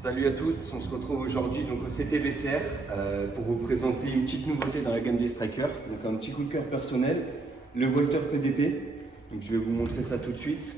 Salut à tous, on se retrouve aujourd'hui donc au CTBCR pour vous présenter une petite nouveauté dans la gamme des strikers, donc un petit coup de cœur personnel, le Walther PDP. Donc je vais vous montrer ça tout de suite.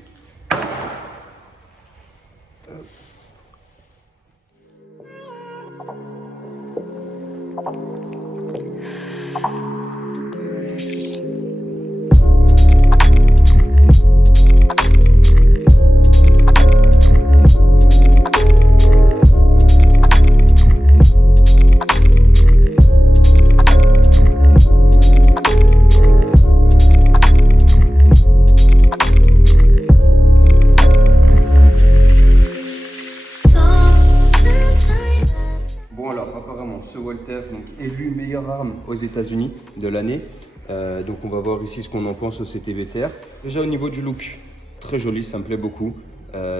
Bon alors apparemment ce Walther donc, est élu meilleure arme aux États-Unis de l'année. Donc on va voir ici ce qu'on en pense au CTBCR. Déjà au niveau du look, très joli, ça me plaît beaucoup.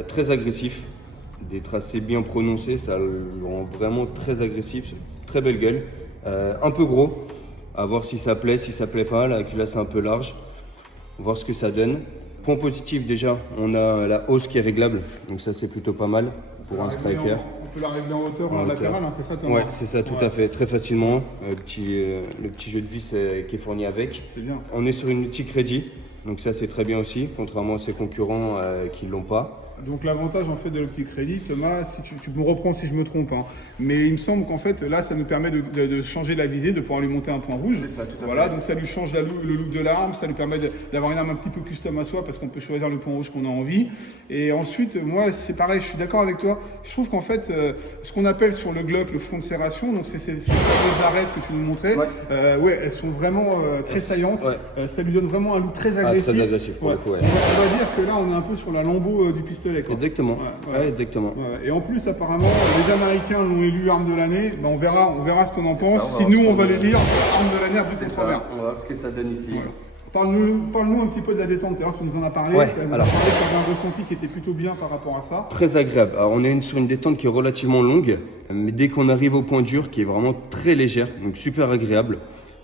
Très agressif, des tracés bien prononcés, ça le rend vraiment très agressif. Très belle gueule, un peu gros, à voir si ça plaît, si ça plaît pas. La culasse est un peu large, voir ce que ça donne. Point positif déjà, on a la hausse qui est réglable, donc ça c'est plutôt pas mal pour un striker. On peut la régler en hauteur, en latéral, hein, c'est ça Thomas? Ouais, c'est ça, tout à fait, très facilement. Le petit jeu de vis qui est fourni avec. C'est bien. On est sur une multi-crédit, donc ça c'est très bien aussi, contrairement à ses concurrents qui ne l'ont pas. Donc l'avantage en fait de l'OptiCrédit, Thomas, si tu me reprends si je me trompe, hein, mais il me semble qu'en fait là ça nous permet de changer la visée, de pouvoir lui monter un point rouge. C'est ça, tout à fait. Voilà, donc ça lui change le look de l'arme, ça lui permet d'avoir une arme un petit peu custom à soi parce qu'on peut choisir le point rouge qu'on a envie. Et ensuite, moi c'est pareil, je suis d'accord avec toi. Je trouve qu'en fait, ce qu'on appelle sur le Glock le front de serration, donc c'est ces arêtes que tu nous montrais, ouais, elles sont vraiment très saillantes. Ouais. Ça lui donne vraiment un look très agressif. Très agressif pour le coup, ouais. On va dire que là on est un peu sur la lambeau du pistolet. Quoi. Exactement. Ouais, exactement. Ouais. Et en plus, apparemment, les Américains l'ont élu arme de l'année. Ben, on verra ce qu'on en pense. Ça, si nous, on va les lire, arme de l'année après qu'on ça. On va voir ce que ça donne ici. Voilà. Parle-nous un petit peu de la détente. D'ailleurs, tu nous en as parlé. Ouais, tu as parlé que tu avais un ressenti qui était plutôt bien par rapport à ça. Très agréable. Alors, on est sur une détente qui est relativement longue, mais dès qu'on arrive au point dur, qui est vraiment très légère, donc super agréable.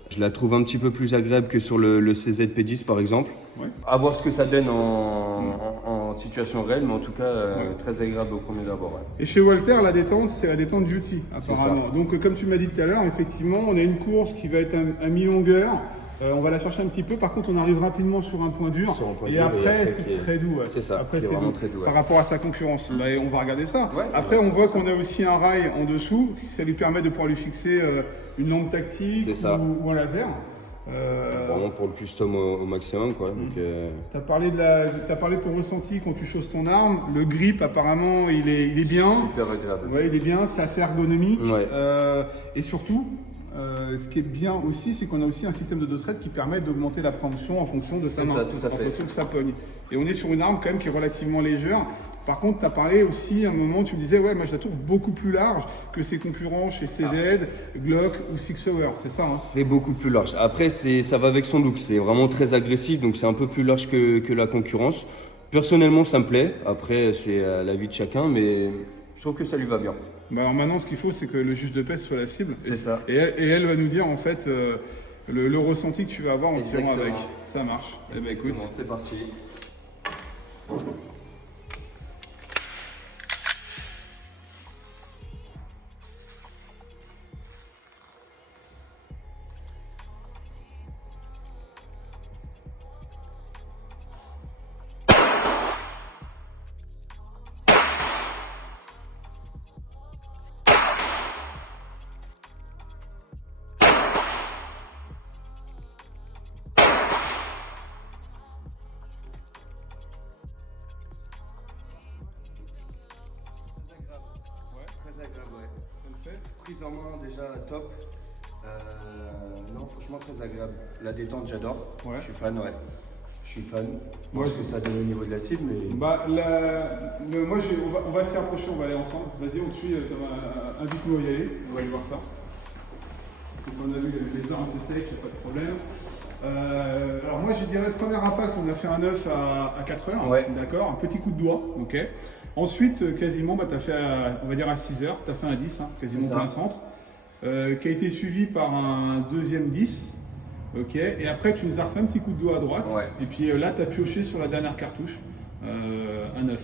Je la trouve un petit peu plus agréable que sur le CZP10 par exemple. Ouais. À voir ce que ça donne en situation réelle, mais en tout cas très agréable au premier abord. Ouais. Et chez Walther, la détente, c'est la détente duty apparemment. Donc comme tu m'as dit tout à l'heure, effectivement, on a une course qui va être à mi-longueur. On va la chercher un petit peu, par contre on arrive rapidement sur un point dur et après c'est très doux. C'est ça, après c'est vraiment très doux. Par rapport à sa concurrence, on va regarder ça. Ouais, après on voit qu'on a aussi un rail en dessous, ça lui permet de pouvoir lui fixer une lampe tactique ou un laser. Vraiment pour le custom au maximum quoi. Tu as parlé de ton ressenti quand tu choses ton arme, le grip apparemment il est bien. Super agréable. Ouais, il est bien, c'est assez ergonomique. Ouais. Et surtout, ce qui est bien aussi, c'est qu'on a aussi un système de thread qui permet d'augmenter la préhension en fonction de sa main, en fonction de sa pogne. Et on est sur une arme quand même qui est relativement légère. Par contre, tu as parlé aussi à un moment, tu me disais, ouais, moi je la trouve beaucoup plus large que ses concurrents chez CZ, Glock ou Six Hour, c'est ça hein? C'est beaucoup plus large. Après, ça va avec son look, c'est vraiment très agressif, donc c'est un peu plus large que la concurrence. Personnellement, ça me plaît. Après, c'est l'avis de chacun, mais je trouve que ça lui va bien. Bah alors maintenant, ce qu'il faut, c'est que le juge de paix soit la cible. C'est ça. Et elle va nous dire en fait le ressenti que tu vas avoir en tirant avec. Ça marche. Eh ben écoute, c'est parti. Très agréable, ouais. Ça le fait. Prise en main déjà top. Non, franchement très agréable. La détente, j'adore. Ouais. Je suis fan, ouais. Je suis fan. Moi, ce que ça donne au niveau de la cible, mais. Bah, moi, on va s'y approcher, on va aller ensemble. Vas-y, on te suit. Invite-nous à y aller. On va aller voir ça. Donc, on a vu les armes, c'est sec, il n'y a pas de problème. Alors moi je dirais premier impact, on a fait un 9 à 4 heures, ouais. D'accord, un petit coup de doigt, ok. Ensuite quasiment tu as fait on va dire à 6 heures, tu as fait un 10, hein, quasiment plein centre, qui a été suivi par un deuxième 10, ok. Et après tu nous as refait un petit coup de doigt à droite, ouais. Et puis là tu as pioché sur la dernière cartouche, un 9.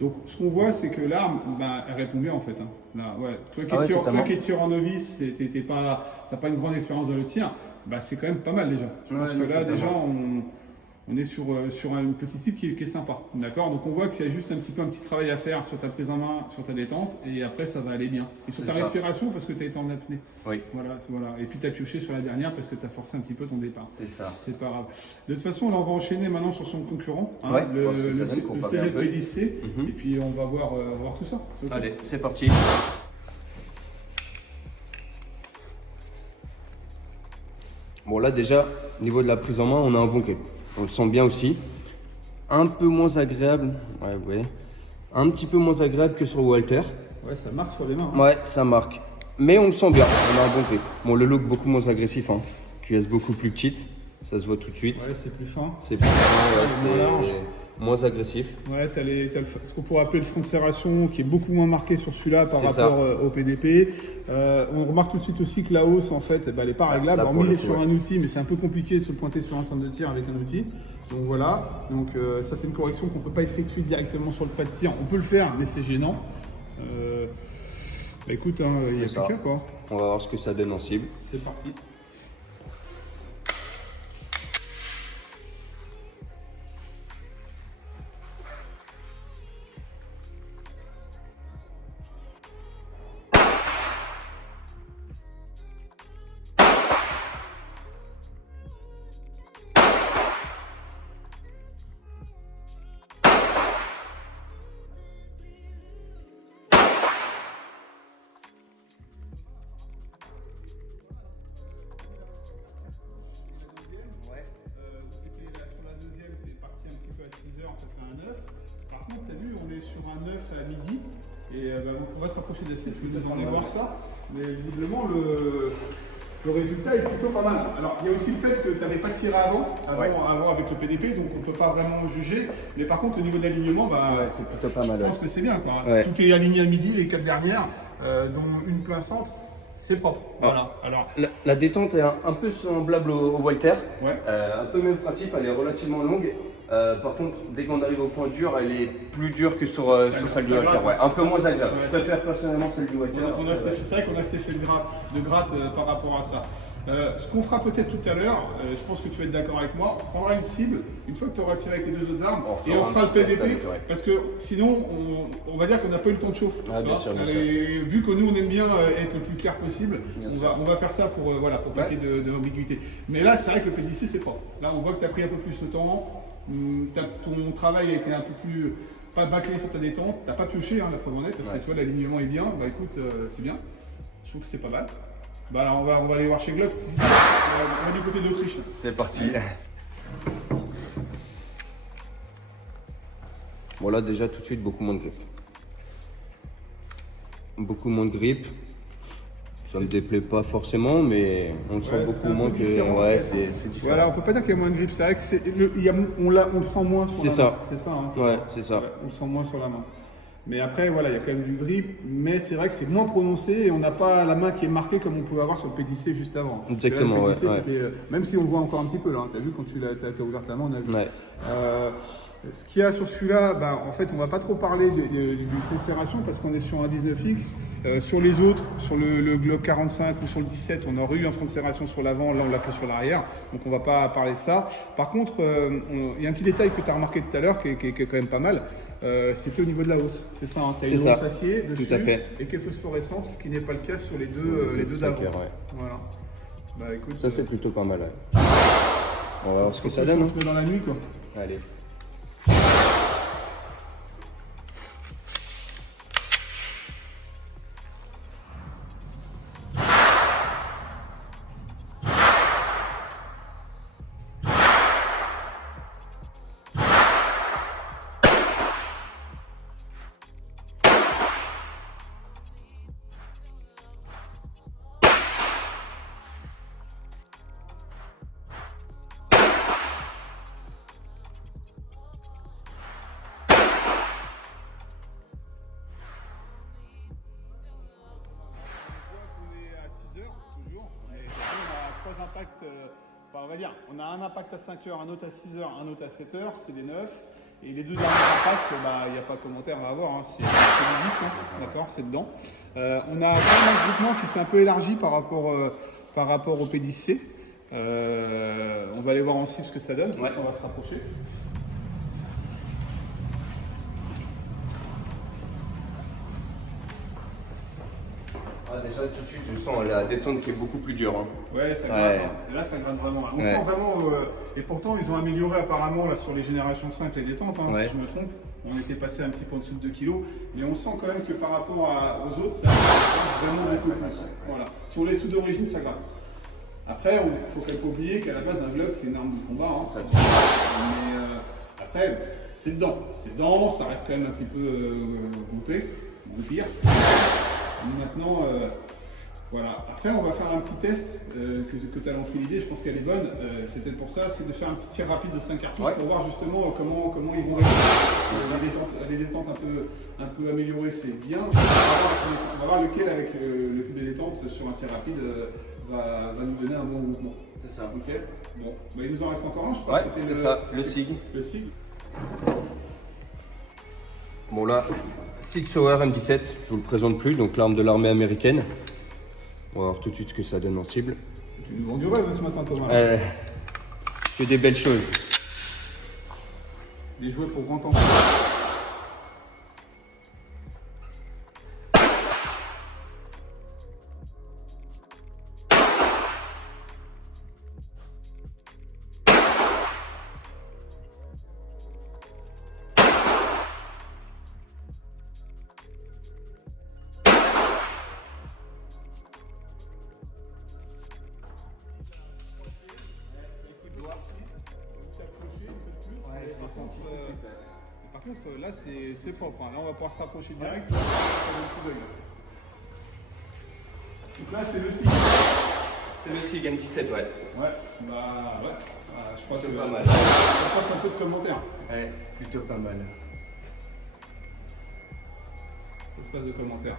Donc, ce qu'on voit, c'est que l'arme, bah, elle répond bien en fait. Hein. Là, ouais. Toi qui Ah ouais, tires, totalement. en novice, t'as pas une grande expérience dans le tir, bah, c'est quand même pas mal déjà. Je pense Ouais, que non, là, totalement. déjà, on est sur une petite cible qui est sympa. D'accord. Donc, on voit qu'il y a juste un petit travail à faire sur ta prise en main, sur ta détente, et après, ça va aller bien. Et sur C'est ta ça. respiration, parce que tu as été en apnée. Oui, Voilà. Et puis, tu as pioché sur la dernière parce que tu as forcé un petit peu ton départ. c'est ça. C'est pas grave. De toute façon, là, on va enchaîner maintenant sur son concurrent, hein, Ouais, le, voir ce que ça le, donne, le comparer un peu. CZP10C, Mhm. et puis on va voir tout ça. Ok. Allez, c'est parti. Bon là déjà, au niveau de la prise en main, on a un bon grip. On le sent bien aussi. Un peu moins agréable, ouais. Un petit peu moins agréable que sur Walter. Ouais, ça marque sur les mains. Hein. Ouais, ça marque. Mais on le sent bien, on a un bon grip. Bon, le look beaucoup moins agressif, hein. QS beaucoup plus petite, ça se voit tout de suite. Ouais, c'est plus fin. C'est plus fin, ouais, moins large. c'est moins agressif. Ouais, t'as ce qu'on pourrait appeler le front de serration qui est beaucoup moins marqué sur celui-là par C'est rapport ça. au PDP. On remarque tout de suite aussi que la hausse, en fait, elle n'est pas réglable. Là, pour Hormis le coup, sur ouais. un outil, mais c'est un peu compliqué de se pointer sur un centre de tir avec un outil. Donc voilà. Donc ça, c'est une correction qu'on ne peut pas effectuer directement sur le pas de tir. On peut le faire, mais c'est gênant. Bah écoute, hein, il y a C'est plus ça. qu'à quoi. On va voir ce que ça donne en cible. C'est parti. Sur la deuxième, tu es parti un petit peu à 6 heures, ça fait un 9. Par contre, tu as vu, on est sur un 9 à midi. Et donc on va se rapprocher de la cible, tu veux nous emmener voir ça. Mais visiblement, le résultat est plutôt pas mal. Alors, il y a aussi le fait que tu n'avais pas tiré avant avec le PDP, donc on ne peut pas vraiment juger. Mais par contre, au niveau de l'alignement, bah, C'est plutôt pas je mal. pense que c'est bien. Quoi. Ouais. Tout est aligné à midi, les 4 dernières, dont une plein centre. C'est propre. Voilà. Alors, La détente est un peu semblable au Walter. ouais. Un peu le même principe, elle est relativement longue. Par contre, dès qu'on arrive au point dur, elle est plus dure que sur celle du ça Walter. gratte. Ouais, un peu moins agréable. Ouais, Je préfère personnellement celle du Walter. C'est vrai qu'on a cet effet de gratte par rapport à ça. Ce qu'on fera peut-être tout à l'heure, je pense que tu vas être d'accord avec moi, on prendra une cible, une fois que tu auras tiré avec les deux autres armes, On et fera on un fera le petit test PDP, avec, ouais. parce que sinon, on va dire qu'on n'a pas eu le temps de chauffer. Ah, bien tu sûr, vois. bien sûr. Et vu que nous, on aime bien être le plus clair possible, Bien on va faire ça pour pas qu'il y ait d'ambiguïté. Mais là, c'est vrai que le PDC, c'est pas. Là, on voit que tu as pris un peu plus de temps, ton travail a été un peu plus... pas bâclé sur ta détente, t'as pas pioché, hein, la preuve en est, parce que tu vois, l'alignement est bien, bah écoute, c'est bien. Je trouve que c'est pas mal. Bah alors on va aller voir chez Glock. On va du côté d'Autriche. C'est parti. Bon là déjà tout de suite beaucoup moins de grip. Beaucoup moins de grip. Ça me déplaît pas forcément, mais on le sent beaucoup moins que. Ouais, c'est différent. Voilà, on peut pas dire qu'il y a moins de grip, c'est vrai que on le sent moins sur la main. C'est ça. C'est ça, hein. Ouais, c'est ça. Ouais, on le sent moins sur la main. Mais après, voilà, il y a quand même du grip, mais c'est vrai que c'est moins prononcé et on n'a pas la main qui est marquée comme on pouvait avoir sur le PDC juste avant. Exactement, Là, le PDC, ouais. c'était, même si on le voit encore un petit peu là, hein, t'as vu quand tu as ouvert ta main, on a vu. Ouais. Ce qu'il y a sur celui-là, bah, en fait, on va pas trop parler du front de serration parce qu'on est sur un 19X. Sur les autres, sur le Glock 45 ou sur le 17, on aurait eu un front de serration sur l'avant, là on l'a que sur l'arrière, donc on va pas parler de ça. Par contre, il y a un petit détail que tu as remarqué tout à l'heure qui est quand même pas mal, c'était au niveau de la hausse. C'est ça, hein, tu as une hausse acier dessus tout à fait. et qui est phosphorescente, ce qui n'est pas le cas sur les deux d'avant. Ouais. Voilà. Bah, écoute, Ça c'est plutôt pas mal. Ouais. On va voir ce que ça donne. On se met dans la nuit quoi. Allez. On est à 6 heures, toujours. Mais on a 3 impacts. On va dire, on a un impact à 5 heures, un autre à 6 heures, un autre à 7 heures, c'est des 9. Et les deux derniers impacts, il n'y a pas de commentaire à avoir, hein. C'est du 10, hein. D'accord, c'est dedans. On a vraiment un groupement qui s'est un peu élargi par rapport au P10C. On va aller voir ensuite ce que ça donne, on va se rapprocher. Déjà tout de suite je sens la détente qui est beaucoup plus dure. Hein. Ouais, ça gratte. Hein. Et là ça gratte vraiment. On sent vraiment. Et pourtant ils ont amélioré apparemment là, sur les générations 5 les détentes, hein, si je me trompe. On était passé un petit peu en dessous de 2 kg. Mais on sent quand même que par rapport aux autres, ça gratte vraiment beaucoup plus. Voilà. Sur les sous d'origine, ça gratte. Après, il faut quand même pas oublier qu'à la base un Glock c'est une arme de combat. Hein. Ça. Mais après, c'est dedans. C'est dedans, ça reste quand même un petit peu groupé. Ou pire. Maintenant, voilà. Après, on va faire un petit test que tu as lancé l'idée, je pense qu'elle est bonne. C'est peut-être pour ça, c'est de faire un petit tir rapide de 5 cartouches pour voir justement comment ils vont réagir. Les détentes un peu améliorées, c'est bien. On va voir lequel, avec le type de détente sur un tir rapide, va nous donner un bon mouvement. C'est ça. Ok. Bon, il nous en reste encore un, je crois. Ouais, c'est ça, le SIG. Le SIG. Bon là, SIG Sauer M17, je vous le présente plus, donc l'arme de l'armée américaine. On va voir tout de suite ce que ça donne en cible. Tu nous vends du rêve ce matin, Thomas. Que des belles choses. Les jouets pour grand temps. Par contre, là c'est propre. Hein. Là, on va pouvoir se rapprocher direct. Donc là, c'est le SIG. C'est le SIG M17, ouais. Ouais. Je crois que pas mal. Ça passe un peu de commentaires. Ouais, plutôt pas mal. Ça se passe de commentaires.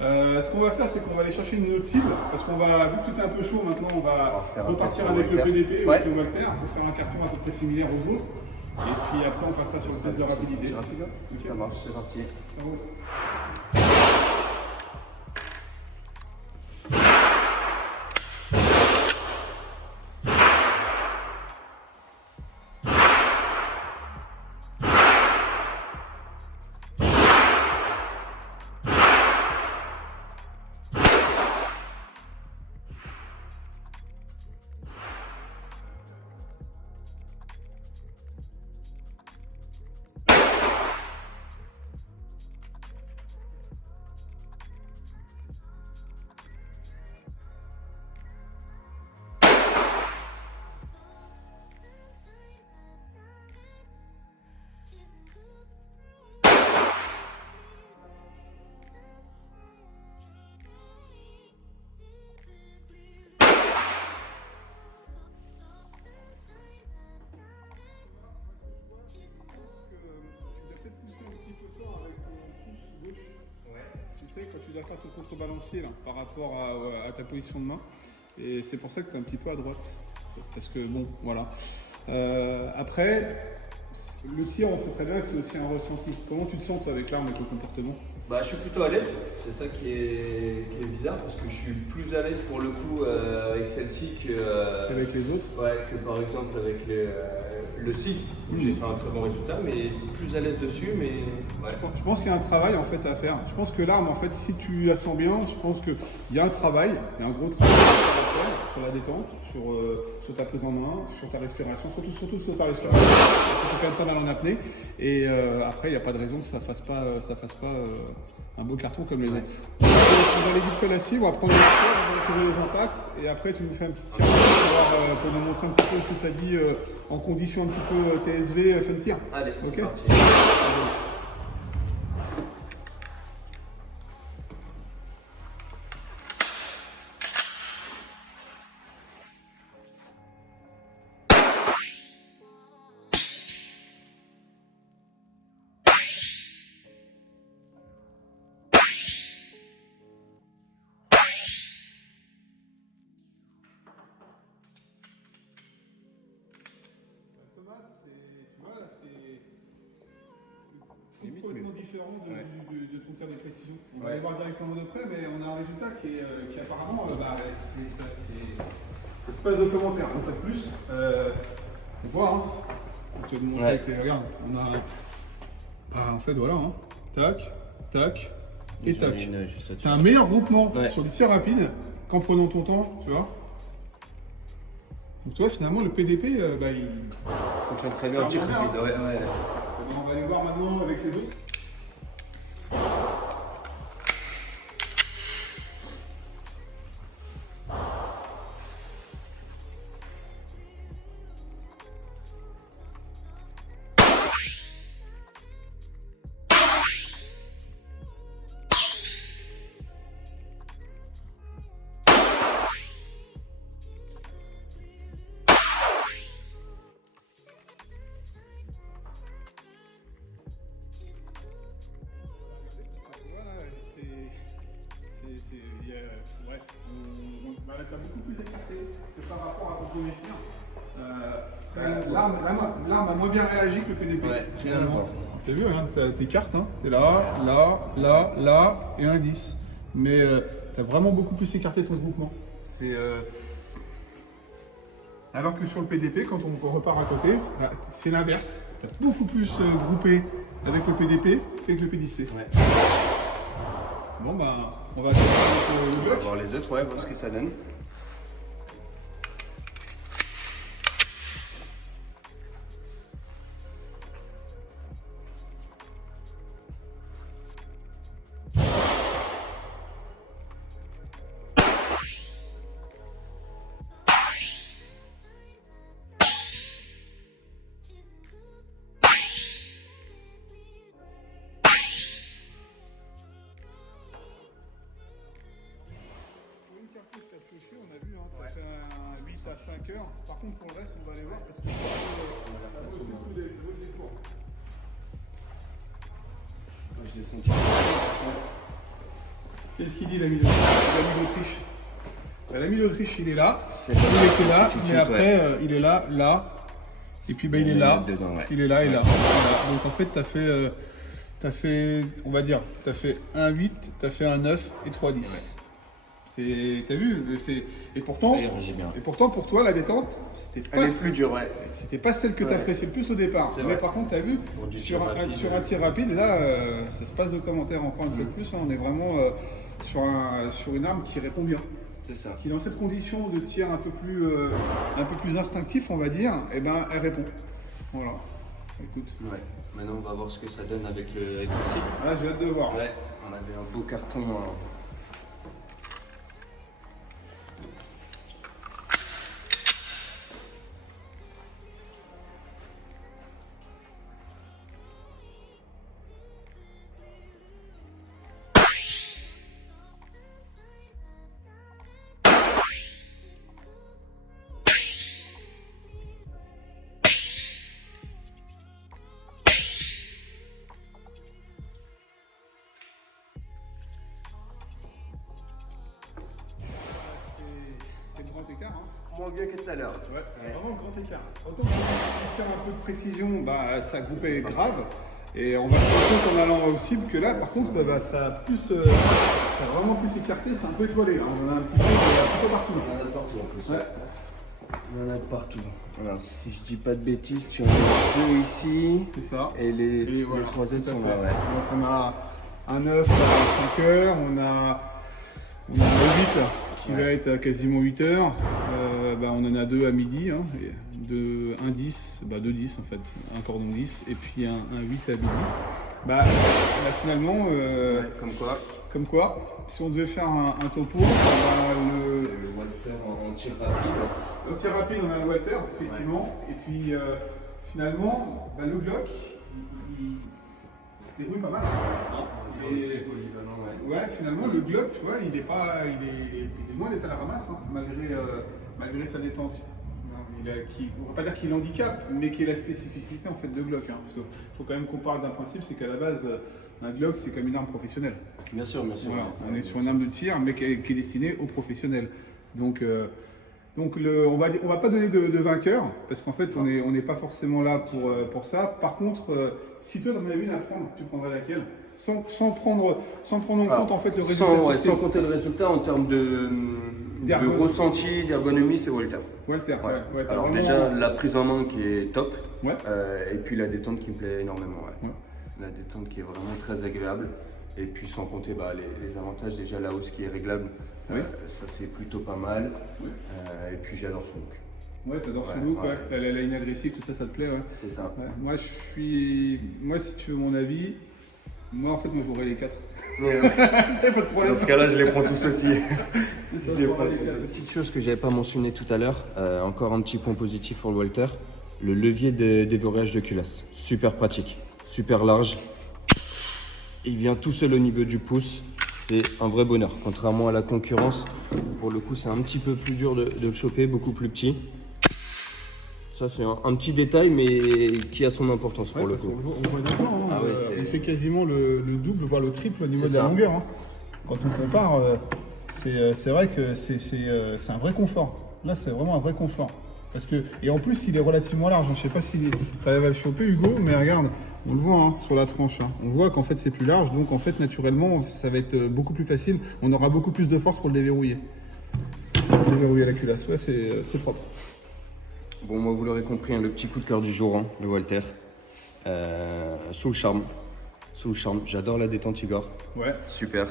Ce qu'on va faire, c'est qu'on va aller chercher une autre cible. Parce qu'on va, vu que tout est un peu chaud maintenant, on va repartir avec le PDP ou avec le Walter pour faire un carton à peu près similaire aux autres. Et puis après, on passera sur le test de rapidité. Okay. Ça marche, c'est parti. Ça roule. Tu sais, quand tu dois faire ton contrebalancier là, par rapport à ta position de main, et c'est pour ça que tu es un petit peu à droite. Parce que bon, voilà. Après, le tir, on sait très bien que c'est aussi un ressenti. Comment tu te sens avec l'arme, avec le comportement? Bah, je suis plutôt à l'aise, c'est ça qui est bizarre parce que je suis plus à l'aise pour le coup avec celle-ci avec les autres. Ouais, que par exemple avec le SIG où j'ai fait un très bon résultat, mais plus à l'aise dessus. Mais ouais. Je pense qu'il y a un travail en fait à faire. Je pense que l'arme, en fait, si tu la sens bien, je pense qu'il y a un travail, il y a un gros travail à faire sur la détente, sur ta prise en main, sur ta respiration, surtout sur ta respiration. Surtout quand même pas mal en apnée. Et après, il n'y a pas de raison que ça fasse pas un beau carton comme les autres. On va aller vite fait la cible, on va prendre le tir, on va trouver les impacts, et après tu nous fais un petit tir pour nous montrer un petit peu ce que ça dit en condition un petit peu TSV, fun tir. Allez, c'est parti. Thomas, tu vois là, différent de ton tir de précision. On va Ouais. aller voir directement de près, mais on a un résultat qui apparemment, c'est espace de commentaire. En fait, plus, on voit, hein. Je vais te montrer, Ouais. regarde, on a, en fait, voilà, hein. Tac, tac, et tac. C'est un meilleur groupement sur du tir rapide qu'en prenant ton temps, tu vois. Donc, tu vois, finalement, le PDP, il Fonctionne très bien en tir bien, rapide. Ouais. On va aller voir maintenant avec les autres. T'as beaucoup plus écarté que par rapport à ton premier tir. L'arme a moins bien réagi que le PDP. Ouais, Finalement. T'as vu, hein, t'as tes cartes, hein. T'es là, là, et un 10. Mais t'as vraiment beaucoup plus écarté ton groupement. Alors que sur le PDP, quand on repart à côté, c'est l'inverse. T'as beaucoup plus groupé avec le PDP qu'avec le PDC. Ouais. Bon, on va essayer avec le On va bloc. voir les autres, ouais, voir ce que ça donne. Une cartouche qui a pioché, on a vu, hein, ça fait un 8 à 5 heures. Par contre, pour le reste, on va aller voir parce que ça vaut le détour. Moi, je l'ai senti. Qu'est-ce qu'il dit l'ami d'Autriche? L'ami d'Autriche, il est là. C'est Il était là, tout de mais suite, après, il est là, là. Et puis, il est là. Dedans, ouais. Il est là et là. Voilà. Donc, en fait, t'as fait, on va dire, t'as fait un 8, t'as fait un 9 et 3 10. T'as vu, et pourtant, bien. pour toi, la détente, c'était pas, Elle est plus dure, ouais. c'était pas celle que tu appréciais le plus au départ. C'est Mais vrai. par contre, tu as vu, Pour du sur tir un, rapide, sur un tir rapide, là, ça se passe de commentaires encore une fois de plus. Hein, on est vraiment sur une arme qui répond bien. C'est ça. Qui, dans cette condition de tir un peu plus instinctif, on va dire, eh ben, elle répond. Voilà. Écoute. Ouais. Maintenant, on va voir ce que ça donne avec le cible. Là, j'ai hâte de voir. Ouais. On avait un beau carton. C'est le grand écart. Hein. Moins bien que tout à l'heure. Ouais, vraiment grand écart. Autant pour faire un peu de précision, ça groupe est grave. Et on va se rendre compte en allant au cible que là, par contre, ça a vraiment plus écarté, c'est un peu étoilé. Hein. On en a un petit peu partout. On en a partout en plus. Ouais. On en a partout. Alors, si je dis pas de bêtises, tu en as deux ici. C'est ça. Et les voilà, trois autres tout à sont fait. là, ouais. Donc on a un 9 à 5 heures, on a un 8 qui va être à quasiment 8 heures. On en a deux à midi, hein, et un 10, 2 10 en fait, un cordon 10 et puis un 8 à midi. Finalement, comme quoi, si on devait faire un topo, Le Walter en tir rapide. au tir rapide, on a le Walter, effectivement, et puis finalement, le Glock, il se débrouille pas mal. Et ouais, finalement, le Glock, tu vois, il est loin d'être à la ramasse, hein, malgré sa détente. On ne va pas dire qu'il handicape, mais qu'il a la spécificité en fait de Glock. Hein, parce qu'il faut quand même qu'on parte d'un principe, c'est qu'à la base, un Glock, c'est comme une arme professionnelle. Bien sûr, bien sûr. Voilà, on est sur une arme de tir, mais qui est destinée aux professionnels. Donc on va pas donner de vainqueur, parce qu'en fait, on n'est pas forcément là pour ça. Par contre, si toi, tu en avais une à prendre, tu prendrais laquelle? sans prendre en compte en fait le résultat. Sans compter le résultat en termes de ressenti, d'ergonomie, c'est Walter. Walter, ouais. Alors vraiment... déjà la prise en main qui est top, ouais. Et puis la détente qui me plaît énormément. Ouais. La détente qui est vraiment très agréable. Et puis sans compter les avantages, déjà la hausse qui est réglable, ça c'est plutôt pas mal. Et puis j'adore son look. Ouais, t'adores ce look, la ligne agressive, tout ça, ça te plaît, ouais. C'est ça. Ouais. Moi, si tu veux mon avis, moi j'aurais les 4. Pas de problème. Dans ce cas-là, je les prends tous aussi. C'est ça, je les prends les 4. Petite chose que j'avais pas mentionné tout à l'heure, encore un petit point positif pour le Walter, le levier de déverrouillage de culasse. Super pratique, super large. Il vient tout seul au niveau du pouce. C'est un vrai bonheur. Contrairement à la concurrence, pour le coup, c'est un petit peu plus dur de le choper, beaucoup plus petit. Ça, c'est un petit détail, mais qui a son importance pour le coup. On voit d'accord, hein, il fait quasiment le double, voire le triple au niveau de la longueur. Hein. Quand on compare, c'est vrai que c'est un vrai confort. Là, c'est vraiment un vrai confort. Et en plus, il est relativement large. Je ne sais pas si tu arrives à le choper, Hugo, mais regarde, on le voit hein, sur la tranche. Hein. On voit qu'en fait, c'est plus large. Donc, en fait, naturellement, ça va être beaucoup plus facile. On aura beaucoup plus de force pour le déverrouiller. Déverrouiller la culasse, ouais, c'est propre. Bon, moi, vous l'aurez compris, hein, le petit coup de cœur du jour, hein, le Walter. Sous le charme. J'adore la détente Igor. Ouais. Super.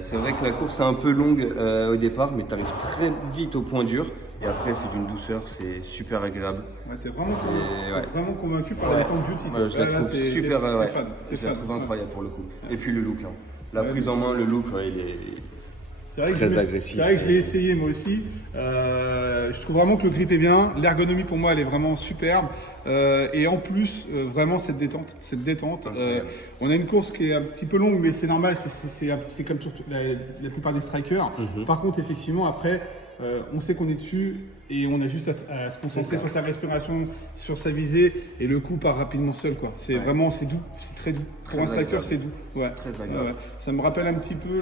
C'est vrai que la course est un peu longue au départ, mais tu arrives très vite au point dur. Et après, c'est d'une douceur, c'est super agréable. Ouais, t'es vraiment convaincu par la détente Duty. Je la trouve super, je la trouve incroyable pour le coup. Et puis le look, hein. La prise en main, le look, il est très agressif. C'est vrai que je l'ai essayé moi aussi. Je trouve vraiment que le grip est bien. L'ergonomie pour moi, elle est vraiment superbe. Et en plus, vraiment cette détente. On a une course qui est un petit peu longue, mais c'est normal. C'est comme la plupart des strikers. Par contre, effectivement, après, on sait qu'on est dessus et on a juste à se concentrer sur sa respiration, sur sa visée et le coup part rapidement seul quoi. C'est vraiment c'est doux, c'est très doux. Pour un striker c'est doux. Ouais. Très agréable. Ça me rappelle un petit peu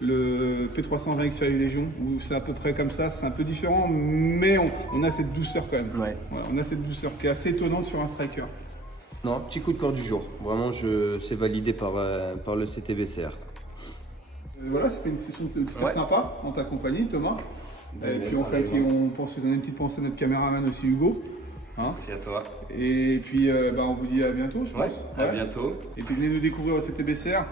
le P320 X Légion où c'est à peu près comme ça, c'est un peu différent mais on a cette douceur quand même. Ouais. Voilà, on a cette douceur qui est assez étonnante sur un striker. Non, petit coup de cœur du jour. Vraiment, c'est validé par le CTBCR. Voilà, c'était une session très sympa en ta compagnie Thomas. Et puis on pense que vous avez une petite pensée à notre caméraman aussi Hugo. Hein. Merci à toi. Et puis on vous dit à bientôt je pense. À bientôt. Et puis venez nous découvrir au CTBCR.